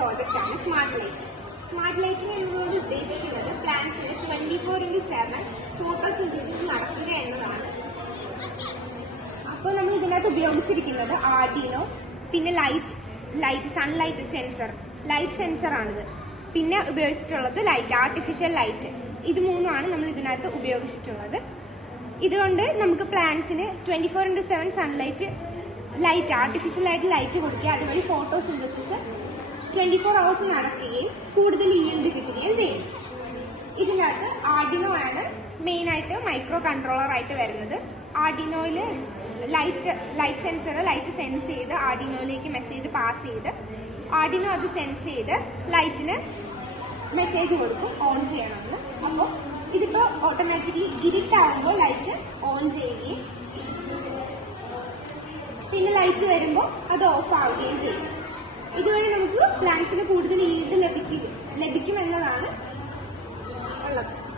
പ്രോജക്റ്റാണ് smart light. Smart lighting എന്നതുകൊണ്ട് ഉദ്ദേശിക്കുന്നത് പ്ലാന്റ്സിന് 24/7 photosynthesis നടക്കുക എന്നതാണ്. അപ്പോൾ നമ്മൾ ഇതിനകത്ത് ഉപയോഗിച്ചിരിക്കുന്നത് ആർഡിനോ, പിന്നെ സൺലൈറ്റ് സെൻസർ, ലൈറ്റ് സെൻസർ ആണിത്. പിന്നെ ഉപയോഗിച്ചിട്ടുള്ളത് ആർട്ടിഫിഷ്യൽ ലൈറ്റ്. ഇത് മൂന്നുമാണ് നമ്മൾ ഇതിനകത്ത് ഉപയോഗിച്ചിട്ടുള്ളത്. ഇതുകൊണ്ട് നമുക്ക് പ്ലാന്റ്സിന് 24/7 സൺലൈറ്റ് ആർട്ടിഫിഷ്യൽ ആയിട്ട് ലൈറ്റ് കൊടുക്കുക, അതുവഴി ഫോട്ടോസിന്തസിസ് 24 hours നടക്കുകയും കൂടുതൽ ഈൽഡ് കിട്ടുകയും ചെയ്യും. ഇതിനകത്ത് ആർഡിനോ ആണ് മെയിനായിട്ട് മൈക്രോ കൺട്രോളർ ആയിട്ട് വരുന്നത്. ആർഡിനോയിൽ ലൈറ്റ് സെൻസ് ചെയ്ത് ആർഡിനോയിലേക്ക് മെസ്സേജ് പാസ് ചെയ്ത് ആർഡിനോ അത് സെൻസ് ചെയ്ത് ലൈറ്റിന് മെസ്സേജ് കൊടുക്കും ഓൺ ചെയ്യണമെന്ന്. അപ്പോൾ ഇതിപ്പോൾ ഓട്ടോമാറ്റിക്കലി ഇരുട്ടാവുമ്പോൾ ലൈറ്റ് ഓൺ ചെയ്യുകയും പിന്നെ ലൈറ്റ് വരുമ്പോൾ അത് ഓഫ് ആവുകയും ചെയ്യും. ഇതുവഴി നമുക്ക് പ്ലാന്റ്സിന് കൂടുതൽ